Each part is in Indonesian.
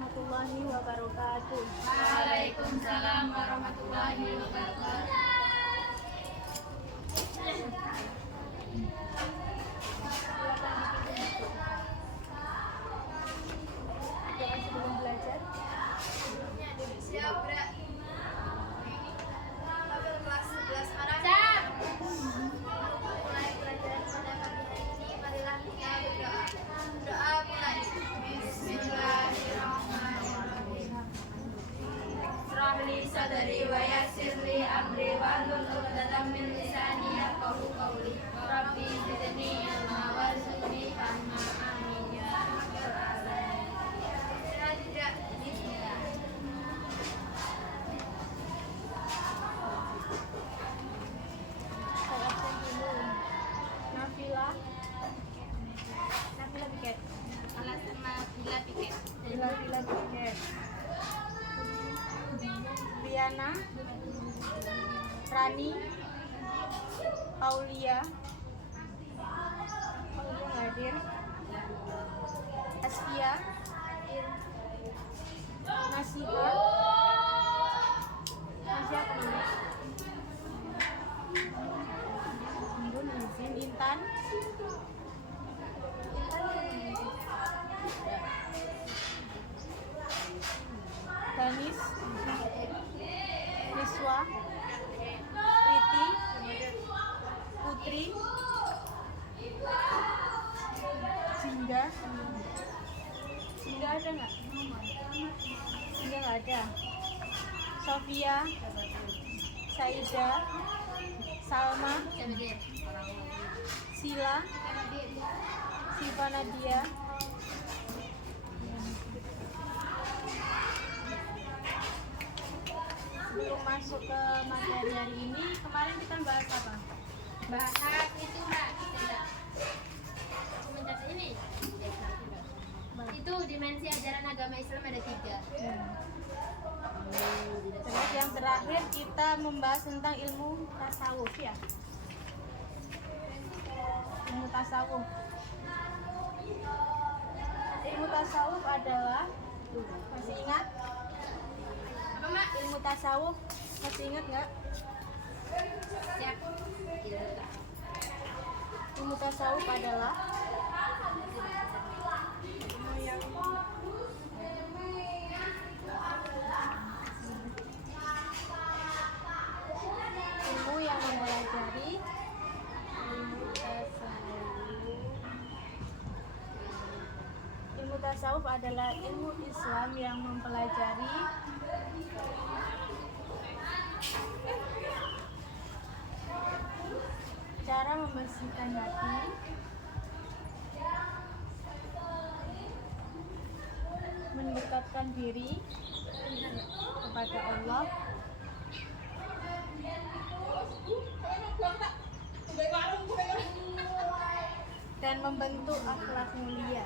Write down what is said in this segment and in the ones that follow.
warahmatullahi wabarakatuh. Waalaikumsalam warahmatullahi wabarakatuh. Jangan sebelum belajar. Siap, Bra. Tabel kelas 11 Siap. Mulai pelajaran pada pagi hari ini, marilah kita berdoa. Doa mulai. Bismillahirrahmanirrahim. Shrahli sadri wa yassirli amri wahlul 'uqdatam min lisani yafqahu qawli. Rabbi zidni ilma warzuqni fahma. Amin ya rabbal alamin. Tidak. Bismillah. Saya absen dulu. Nafila Piket. Kelas 6 Bila Piket. Nafila Piket. Riana, Rani, Aulia nggak hadir. Askia, Nasiha, Nasya kemana? Bun izin. Intan, Danis, Niswa, Priti, Putri, Jingga ada nggak? Jingga nggak ada. Sofia, Saida, Salma, Sila, Siva Nadia. Sebelum masuk ke materi hari ini, kemarin kita bahas apa? Bahas itu Mbak, tidak. Semenjak ini. Itu dimensi ajaran agama Islam ada 3. Terus yang terakhir kita membahas tentang ilmu tasawuf ya. Ilmu tasawuf. Ilmu tasawuf adalah, masih ingat? Apa Mbak? Ilmu tasawuf masih ingat nggak? Siap. Ilmu tasawuf adalah ilmu yang mempelajari ilmu tasawuf adalah ilmu Islam yang mempelajari cara membersihkan hati, mendekatkan diri kepada Allah, dan membentuk akhlak mulia.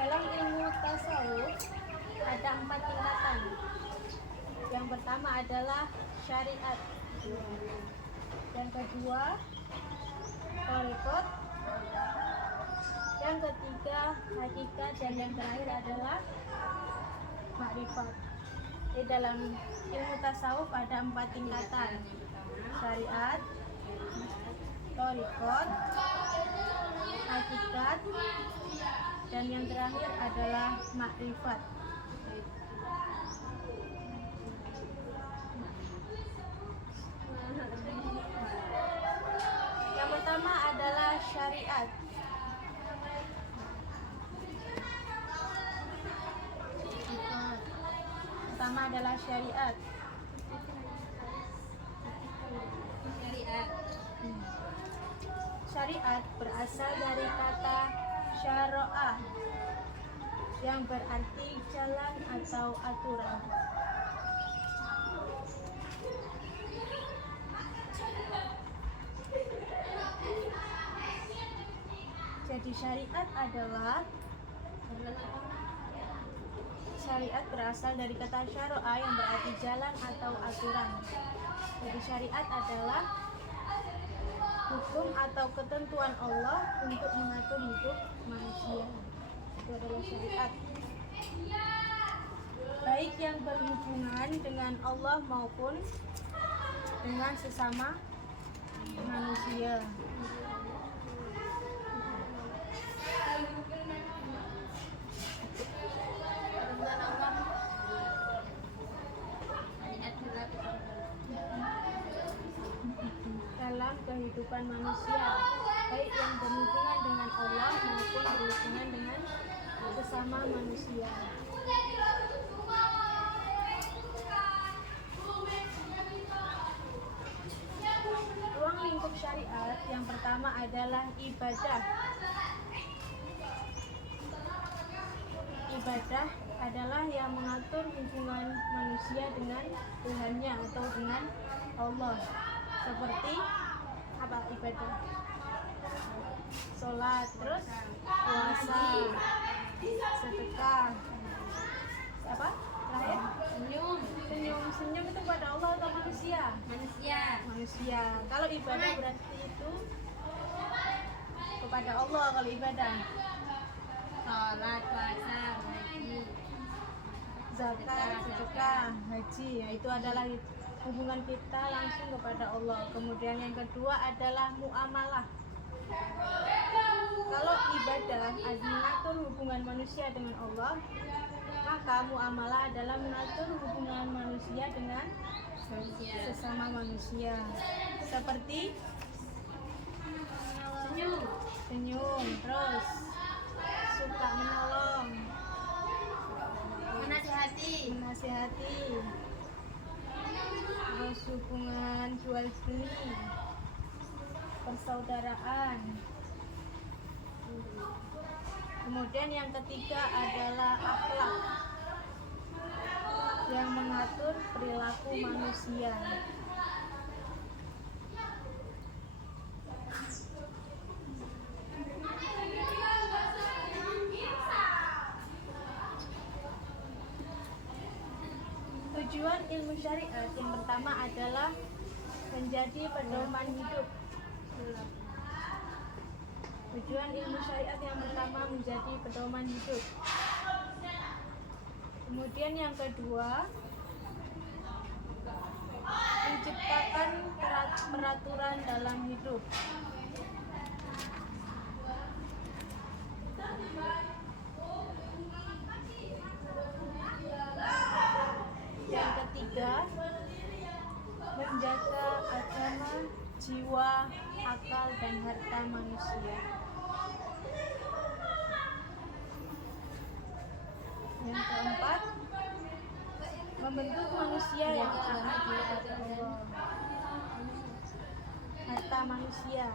Dalam ilmu tasawuf ada 4 tingkatan. Yang pertama adalah syariat, yang kedua thariqat, yang ketiga hakikat, dan yang terakhir adalah makrifat. Di dalam ilmu tasawuf ada 4 tingkatan: syariat, thariqat, hakikat, dan yang terakhir adalah makrifat. Yang pertama adalah syariat. Pertama adalah syariat. Syariat berasal dari kata syara'ah yang berarti jalan atau aturan. Jadi syariat adalah syariat berasal dari kata syara'a yang berarti jalan atau aturan. Jadi syariat adalah hukum atau ketentuan Allah untuk mengatur hidup manusia. Itu adalah syariat. Baik yang berhubungan dengan Allah maupun dengan sesama manusia. Dalam kehidupan manusia, baik yang berhubungan dengan Allah maupun berhubungan dengan sesama manusia. Ruang lingkup syariat yang pertama adalah ibadah. Ibadah adalah yang mengatur hubungan manusia dengan Tuhannya atau dengan Allah. Seperti apa ibadah? Sholat, terus puasa, sedekah, apa? Terakhir? Senyum itu kepada Allah atau manusia? Manusia. Kalau ibadah berarti itu kepada Allah. Kalau ibadah Sholat, puasa, haji, zakat, sedekah, haji, ya, itu adalah hubungan kita langsung kepada Allah. Kemudian yang kedua adalah muamalah. Kalau ibadah mengatur hubungan manusia dengan Allah, maka muamalah adalah mengatur hubungan manusia dengan sesama manusia. Seperti senyum, terus suka menolong, menasihati, terus hubungan jual beli, persaudaraan. Kemudian yang ketiga adalah akhlak yang mengatur perilaku manusia. Tujuan ilmu syariat yang pertama adalah menjadi pedoman hidup. Tujuan ilmu syariat yang pertama menjadi pedoman hidup. Kemudian yang kedua, menciptakan peraturan dalam hidup. Yang ketiga, menjaga agama, jiwa, akal, dan harta manusia. Yang keempat, membentuk manusia yang taat kepada Allah. Harta manusia.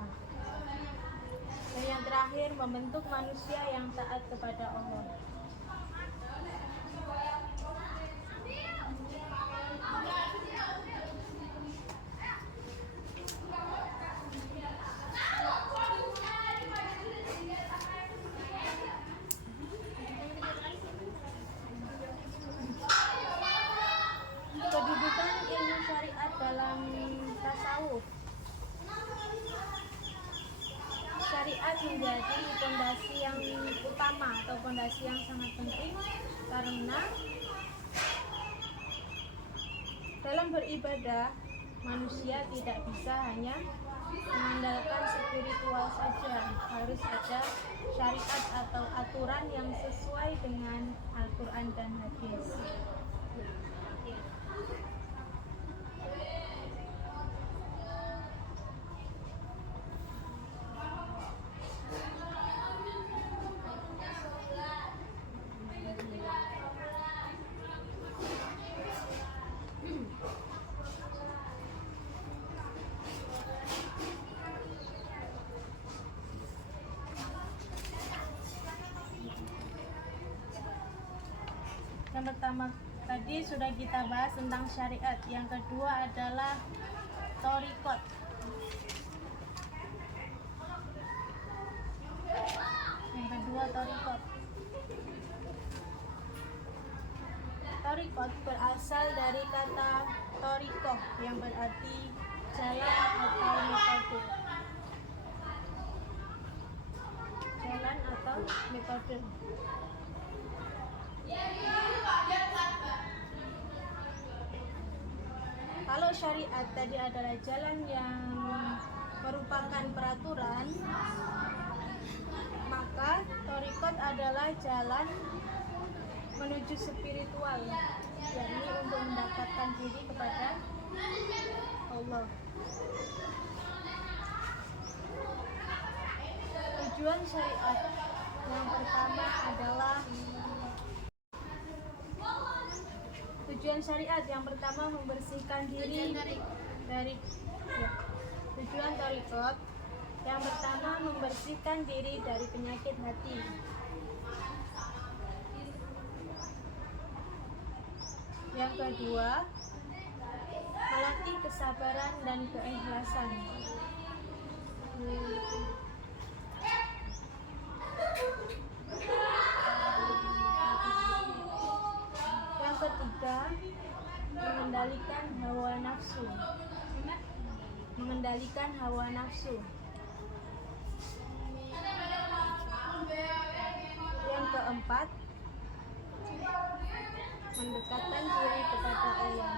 Dan yang terakhir, membentuk manusia yang taat kepada Allah. Kedudukan ilmu syariat dalam tasawuf. Syariat menjadi fondasi yang utama atau fondasi yang sangat penting karena dalam beribadah manusia tidak bisa hanya mengandalkan spiritual saja, harus ada syariat atau aturan yang sesuai dengan Al-Quran dan hadis. Yang pertama tadi sudah kita bahas tentang syariat. Yang kedua adalah thariqat. Yang kedua, thariqat. Thariqat berasal dari kata thariqah yang berarti jalan atau metode. Jalan atau metode. Kalau syariat tadi adalah jalan yang merupakan peraturan, maka thariqat adalah jalan menuju spiritual, yakni untuk mendekatkan diri kepada Allah. Tujuan syariat yang pertama adalah membersihkan diri dari tujuan thariqat yang pertama membersihkan diri dari penyakit hati. Yang kedua, melatih kesabaran dan keikhlasan. Yang ketiga, mengendalikan hawa nafsu. Yang keempat, mendekatkan diri kepada Allah.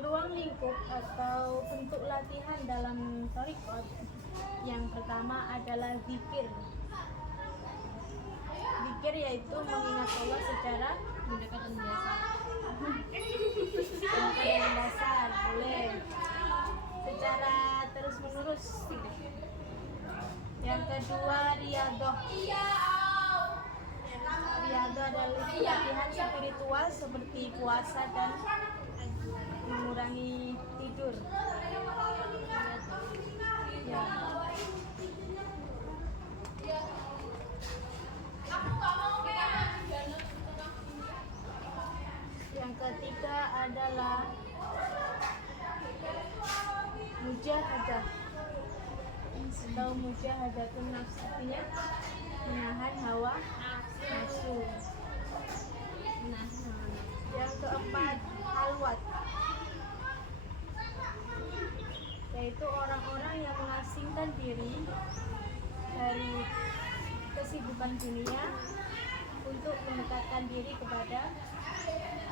Ruang lingkup atau bentuk latihan dalam thariqat yang pertama adalah zikir. Zikir yaitu mengingat Allah secara pendekatan dasar, boleh secara terus menerus. Yang kedua, riyadhah. Riyadhah adalah latihan spiritual seperti puasa dan mengurangi tidur. Ya. Yang ketiga adalah mujahadah atau mujahadatun nafs, artinya menahan hawa nafsu. Yang keempat, halwat, yaitu orang-orang yang mengasingkan diri dari kesibukan dunia untuk mendekatkan diri kepada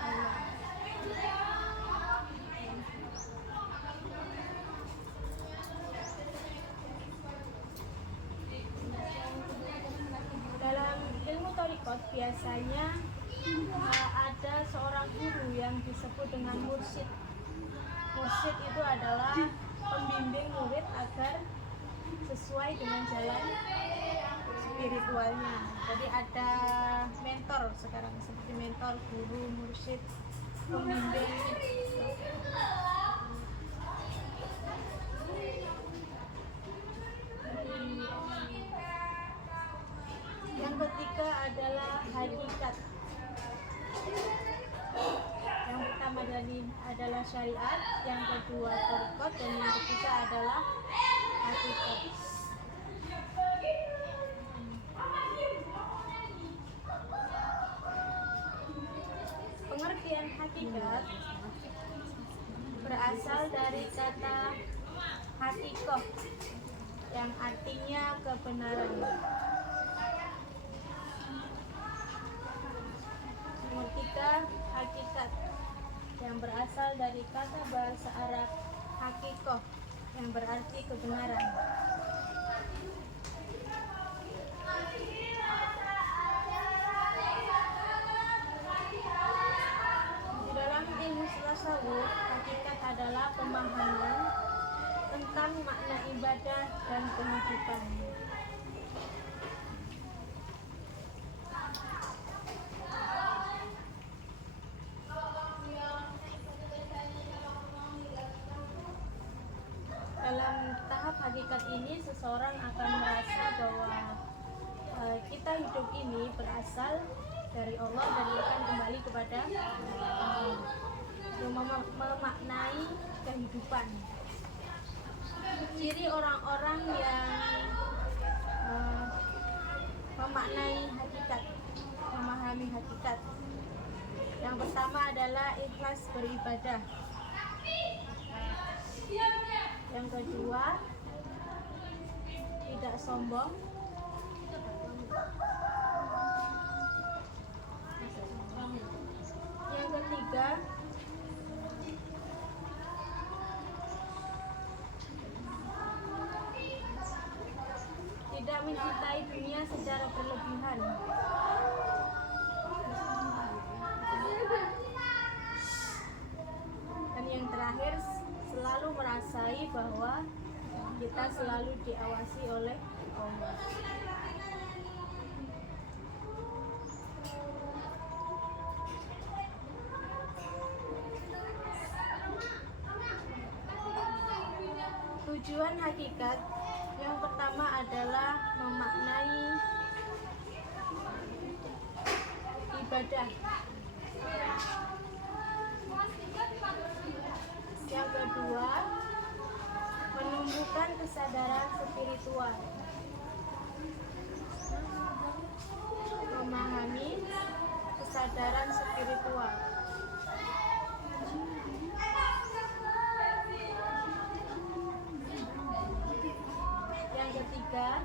Allah. Dalam ilmu thariqat biasanya ada seorang guru yang disebut dengan mursyid. Mursyid itu adalah pembimbing murid agar sesuai dengan jalan spiritualnya. Jadi ada mentor sekarang, seperti mentor, guru, mursyid, pembimbing. Yang ketiga adalah hakikat. Yang pertama adalah syariat, yang kedua thariqat, dan yang ketiga adalah hakikat. Pengertian hakikat berasal dari kata hakikoh yang artinya kebenaran. Yang ketiga, hakikat yang berasal dari kata bahasa Arab hakikoh yang berarti kebenaran. Di dalam ilmu tasawuf, hakikat adalah pemahaman tentang makna ibadah dan kehidupan. Dalam tahap hakikat ini, seseorang akan merasa bahwa kita hidup ini berasal dari Allah dan akan kembali kepada Allah. Memaknai kehidupan. Ciri orang-orang yang memaknai hakikat, memahami hakikat. Yang pertama adalah ikhlas beribadah. Yang kedua, tidak sombong. Yang ketiga, tidak mencintai dunia secara berlebihan. Dan yang terakhir, selalu merasai bahwa kita selalu diawasi oleh Allah. Tujuan hakikat yang pertama adalah memaknai ibadah. Yang kedua, menumbuhkan kesadaran spiritual. Memahami kesadaran spiritual. Yang ketiga,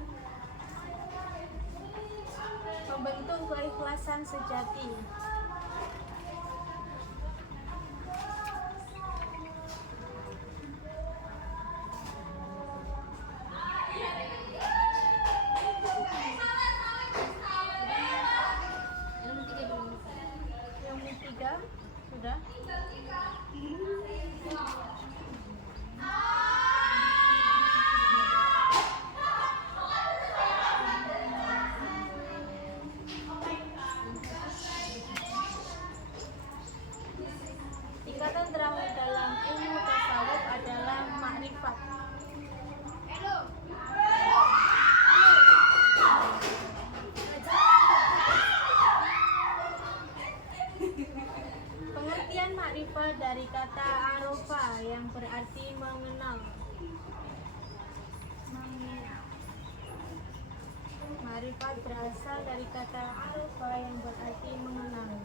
membentuk keikhlasan sejati. Yang ketiga, sudah. Tingkatan terakhir dalam ilmu tasawuf adalah makrifat. Pengertian makrifat dari kata arofa yang berarti mengenal. Makrifat berasal dari kata arofa yang berarti mengenal.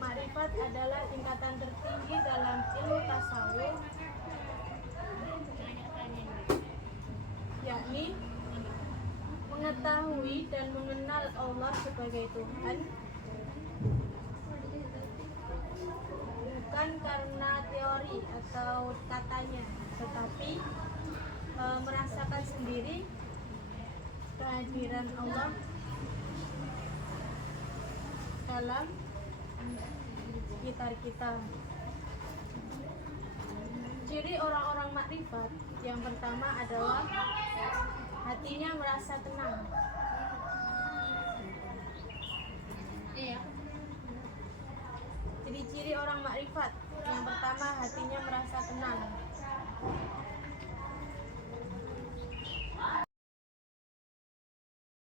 Makrifat adalah tingkatan tertinggi dalam ilmu tasawuf, yakni mengetahui dan mengenal Allah sebagai Tuhan, bukan karena teori atau katanya, tetapi merasakan sendiri kehadiran Allah dalam sekitar kita. Ciri orang-orang makrifat yang pertama adalah hatinya merasa tenang. Jadi ciri orang makrifat yang pertama hatinya merasa tenang.